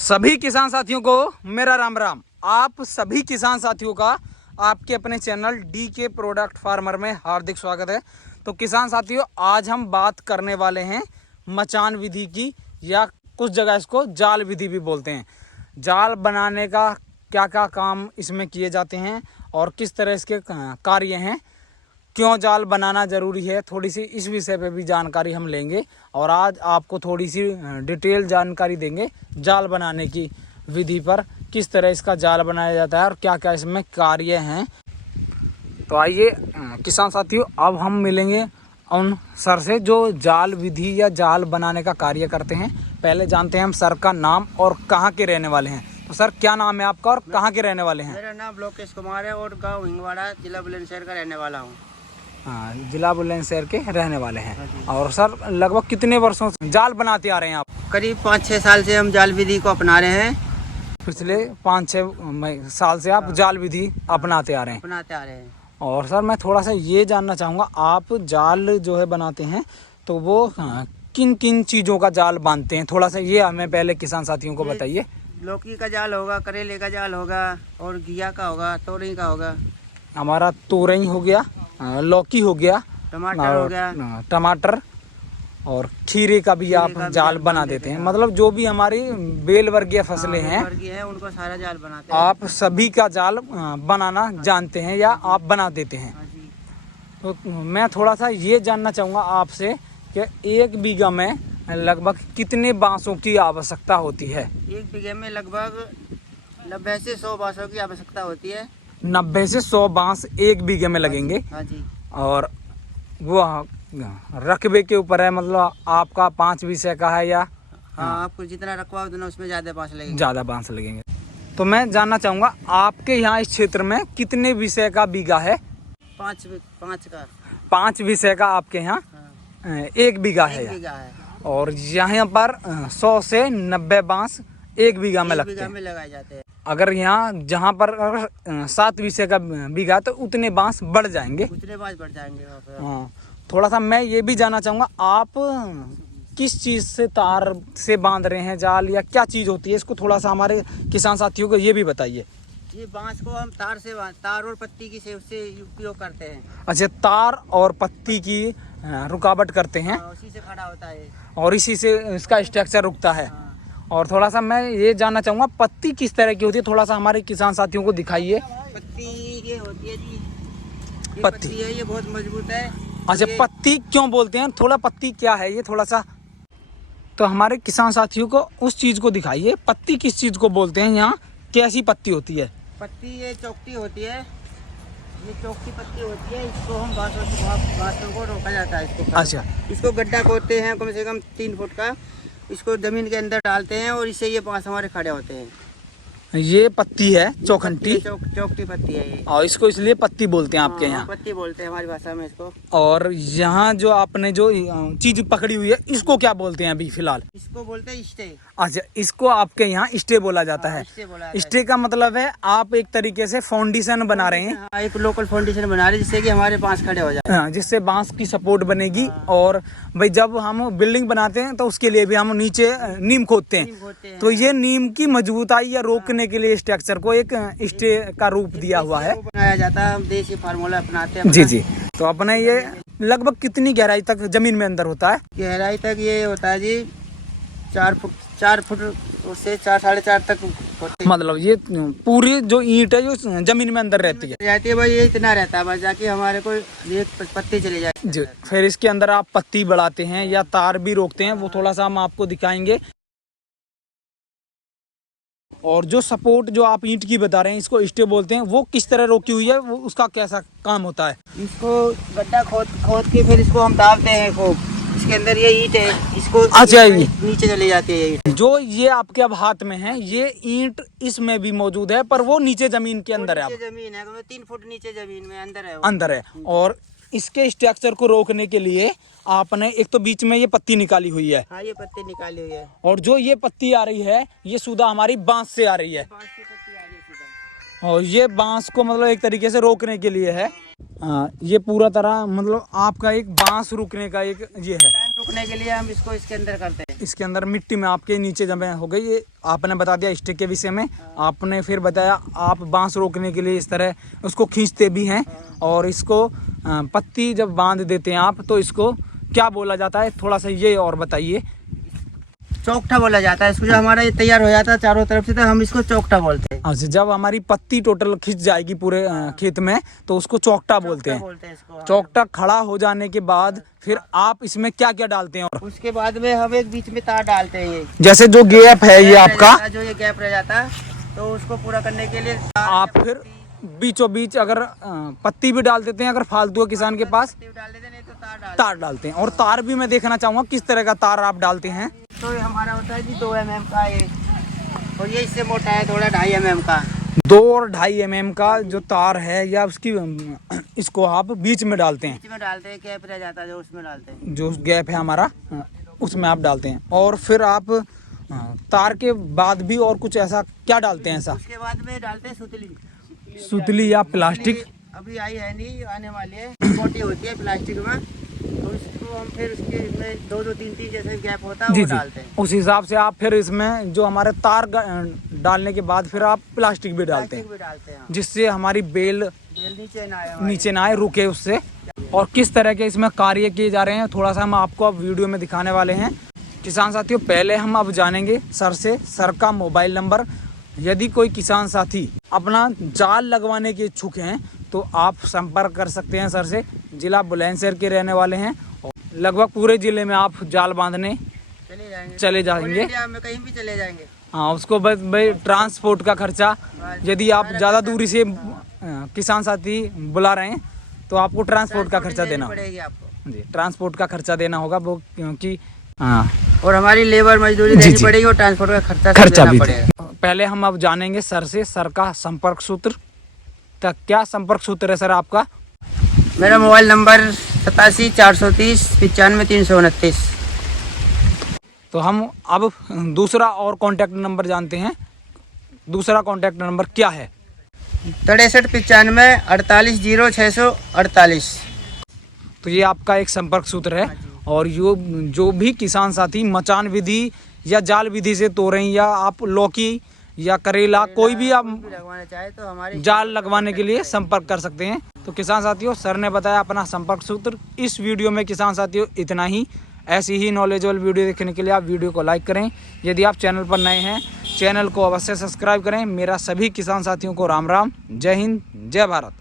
सभी किसान साथियों को मेरा राम राम। आप सभी किसान साथियों का आपके अपने चैनल DK प्रोडक्ट फार्मर में हार्दिक स्वागत है। तो किसान साथियों, आज हम बात करने वाले हैं मचान विधि की, या कुछ जगह इसको जाल विधि भी बोलते हैं। जाल बनाने का क्या क्या काम इसमें किए जाते हैं और किस तरह इसके कार्य हैं, क्यों जाल बनाना ज़रूरी है, थोड़ी सी इस विषय पे भी जानकारी हम लेंगे। और आज आपको थोड़ी सी डिटेल जानकारी देंगे जाल बनाने की विधि पर, किस तरह इसका जाल बनाया जाता है और क्या क्या इसमें कार्य हैं। तो आइए किसान साथियों, अब हम मिलेंगे उन सर से जो जाल विधि या जाल बनाने का कार्य करते हैं। पहले जानते हैं हम सर का नाम और कहाँ के रहने वाले हैं। तो सर, क्या नाम है आपका और कहाँ के रहने वाले हैं? मेरा नाम लोकेश कुमार है और गांव हिंगवाड़ा, जिला बुलंदशहर का रहने वाला हूँ। हाँ, जिला बुलंदशहर के रहने वाले हैं। और सर, लगभग कितने वर्षों से जाल बनाते आ रहे हैं आप? करीब 5-6 साल से हम जाल विधि को अपना रहे हैं। पिछले 5-6 साल से आप जाल विधि अपनाते आ रहे हैं। और सर, मैं थोड़ा सा ये जानना चाहूँगा, आप जाल जो है बनाते हैं तो वो किन किन चीज़ों का जाल बांधते हैं, थोड़ा सा ये हमें पहले किसान साथियों को बताइए। लौकी का जाल होगा, करेले का जाल होगा और घिया का होगा, तोरई का होगा। हमारा तोरई हो गया, लौकी हो गया, टमाटर हो गया, टमाटर और खीरे का भी आप जाल बना देते हैं। मतलब जो भी हमारी बेल वर्गीय फसलें हैं उनको सारा जाल बनाते हैं। आप सभी का जाल बनाना जानते हैं या आप बना देते हैं। तो मैं थोड़ा सा ये जानना चाहूँगा आपसे कि 1 बीघा में लगभग कितने बांसों की आवश्यकता होती है? 1 बीघे में लगभग 90 से 100 बांसों की आवश्यकता होती है। 90 से 100 बांस 1 बीघे में लगेंगे। हाँ जी। और वो रकबे के ऊपर है, मतलब आपका 5 विषय का है या? हाँ, आपको जितना रखवा उतना उसमें ज़्यादा बांस लगेंगे। ज़्यादा बांस लगेंगे। तो मैं जानना चाहूँगा, आपके यहाँ इस क्षेत्र में कितने विषय का बीघा है? 5 का। 5 विषय का आपके यहाँ 1 बीघा है। और यहाँ पर 100 से 90 बांस 1 बीघा में लगते हैं, लगाए जाते हैं। अगर यहाँ जहाँ पर 7 विषय का बीघा तो उतने बांस बढ़ जाएंगे। हाँ, थोड़ा सा मैं ये भी जानना चाहूँगा, आप किस चीज़ से तार से बांध रहे हैं जाल, या क्या चीज़ होती है, इसको थोड़ा सा हमारे किसान साथियों को ये भी बताइए। ये बांस को हम तार और पत्ती की से उपयोग करते हैं। अच्छा, तार और पत्ती की रुकावट करते हैं। उसी से खड़ा होता है और इसी से इसका स्ट्रक्चर रुकता है। और थोड़ा सा मैं ये जानना चाहूँगा, पत्ती किस तरह की होती है, थोड़ा सा हमारे किसान साथियों को दिखाइए। पत्ती ये होती है जी, ये पत्ती है, ये बहुत मजबूत है। अच्छा, पत्ती क्यों बोलते हैं, थोड़ा पत्ती क्या है ये थोड़ा सा तो हमारे किसान साथियों को उस चीज़ को दिखाइए। पत्ती किस चीज़ को बोलते हैं, यहाँ कैसी पत्ती होती है? पत्ती ये चौकटी होती है, ये चौकटी पत्ती होती है। इसको हम बांसों को रोका जाता है इसको। अच्छा, इसको गड्ढा खोदते हैं कम से कम 3 फुट का, इसको जमीन के अंदर डालते हैं और इससे ये बांस हमारे खड़े होते हैं। ये पत्ती है चौखंटी, चौकटी पत्ती है ये, और इसको इसलिए पत्ती बोलते हैं आपके यहाँ? पत्ती बोलते हैं हमारी भाषा में इसको। और यहाँ जो आपने जो चीज पकड़ी हुई है, इसको क्या बोलते हैं अभी फिलहाल? इसको बोलते हैं स्टे। अच्छा, इसको आपके यहाँ स्टे बोला जाता है। स्टे का मतलब है आप एक तरीके से फाउंडेशन बना रहे हैं। हाँ, एक लोकल फाउंडेशन बना रहे हैं जिससे कि हमारे बांस खड़े हो जाए। हाँ, जिससे बांस की सपोर्ट बनेगी। और भाई जब हम बिल्डिंग बनाते हैं तो उसके लिए भी हम नीचे नीम खोदते हैं। तो ये नीम की मजबूताई या रोकने के लिए स्ट्रक्चर को एक स्टे का रूप दिया हुआ है, बनाया जाता है। हम देसी फार्मूला अपनाते हैं। जी। तो अपने ये लगभग कितनी गहराई तक जमीन में अंदर होता है? गहराई तक ये होता है जी 4 फुट से 4-4.5 तक होती है। मतलब ये पूरी जो ईंट है जो जमीन में अंदर रहती है भाई, ये इतना रहता है बस, जाके हमारे को एक पत्ती चले जाए जी। फिर इसके अंदर आप पत्ती बढ़ाते हैं या तार भी रोकते हैं, वो थोड़ा सा हम आपको दिखाएंगे। और जो सपोर्ट जो आप ईंट की बता रहे हैं, इसको स्टे बोलते हैं, वो किस तरह रोकी हुई है, वो उसका कैसा काम होता है? इसको गड्ढा खोद के फिर इसको हम दाबते हैं खूब। इसके अंदर ये ईंट है, इसको अच्छा, नीचे चली जाती है ये ईंट। जो ये आपके अब हाथ में है, ये ईंट इसमें भी मौजूद है, पर वो नीचे जमीन के अंदर है। जमीन है 3 फुट नीचे जमीन में अंदर है। और इसके स्ट्रक्चर को रोकने के लिए आपने एक तो बीच में ये पत्ती निकाली हुई है। हाँ, ये पत्ती निकाली हुई है। और जो ये पत्ती आ रही है, ये सुधा हमारी बांस से आ रही है। और ये बांस को मतलब एक तरीके से रोकने के लिए है। ये पूरा तरह मतलब आपका एक बांस रुकने का एक ये है। लाइन रुकने के लिए हम इसको इसके अंदर करते हैं। इसके अंदर मिट्टी में आपके नीचे जमे हो गई। ये आपने बता दिया स्टिक के विषय में। आपने फिर बताया आप बांस रोकने के लिए इस तरह उसको खींचते भी हैं। और इसको पत्ती जब बांध देते हैं आप तो इसको क्या बोला जाता है, थोड़ा सा ये और बताइए। चौकठा बोला जाता है इसको। जो हमारा ये तैयार हो जाता है चारों तरफ से तो हम इसको चौकठा बोलते हैं। अच्छा, जब हमारी पत्ती टोटल खिंच जाएगी पूरे खेत में तो उसको चौकटा बोलते हैं। इसको। चौकटा खड़ा हो जाने के बाद फिर आप इसमें क्या क्या डालते हैं? और उसके बाद में हम एक बीच में तार डालते हैं। ये जैसे जो गैप है ये आपका, जो ये गैप रह जाता है तो उसको पूरा करने के लिए आप फिर बीचों बीच अगर पत्ती भी डाल देते हैं, अगर फालतू है किसान के पास डाल देते, नहीं तो तार डालते हैं। और तार भी मैं देखना चाहूँगा किस तरह का तार आप डालते हैं। तो ये हमारा होता है जी 2 mm का ये, और ये इससे मोटा है थोड़ा 2.5 mm का। 2 और 2.5 mm का जो तार है या उसकी इसको आप बीच में डालते हैं। बीच में डालते हैं, गैप रह जाता है जो उसमें डालते हैं। जो गैप है हमारा उसमें आप डालते हैं। और फिर आप तार के बाद भी और कुछ ऐसा क्या डालते हैं? ऐसा उसके बाद में डालते हैं सुतली या प्लास्टिक। अभी आई है नहीं, आने वाली है, मोटी होती है प्लास्टिक में। तो इसको हम फिर उसके में 2-3 जैसे गैप होता है वो डालते हैं। उस हिसाब से आप फिर इसमें जो हमारे तार डालने के बाद फिर आप प्लास्टिक भी डालते हैं, जिससे हमारी बेल नीचे ना आए, रुके उससे। और किस तरह के इसमें कार्य किए जा रहे हैं थोड़ा सा हम आपको अब वीडियो में दिखाने वाले हैं। किसान साथियों, पहले हम अब जानेंगे सर का मोबाइल नंबर। यदि कोई किसान साथी अपना जाल लगवाने के इच्छुक हैं तो आप संपर्क कर सकते हैं सर से। जिला बुलंदशहर के रहने वाले हैं और लगभग पूरे जिले में आप जाल बांधने चले जाएंगे। में कहीं भी चले जाएंगे। हाँ, उसको बस भाई ट्रांसपोर्ट का खर्चा, यदि आप ज़्यादा दूरी से किसान साथी बुला रहे हैं तो आपको ट्रांसपोर्ट का खर्चा देना पड़ेगा आपको। जी, ट्रांसपोर्ट का खर्चा देना होगा वो, क्योंकि हाँ, और हमारी लेबर मजदूरी देनी पड़ेगी और ट्रांसपोर्ट का खर्चा भी पड़ेगा। पहले हम अब जानेंगे सर से सर का संपर्क सूत्र। तक क्या संपर्क सूत्र है सर आपका? मेरा मोबाइल नंबर 87 430 95 329। तो हम अब दूसरा और कॉन्टैक्ट नंबर जानते हैं। दूसरा कॉन्टैक्ट नंबर क्या है? 63 95 48 0 648। तो ये आपका एक संपर्क सूत्र है। और जो भी किसान साथी मचान विधि या जाल विधि से तोड़ें या आप लौकी या करेला कोई भी आप लगवाना चाहे तो हमारे जाल लगवाने के लिए संपर्क कर सकते हैं। तो किसान साथियों, सर ने बताया अपना संपर्क सूत्र। इस वीडियो में किसान साथियों इतना ही। ऐसी ही नॉलेजेबल वीडियो देखने के लिए आप वीडियो को लाइक करें। यदि आप चैनल पर नए हैं चैनल को अवश्य सब्सक्राइब करें। मेरा सभी किसान साथियों को राम राम, जय हिंद, जय भारत।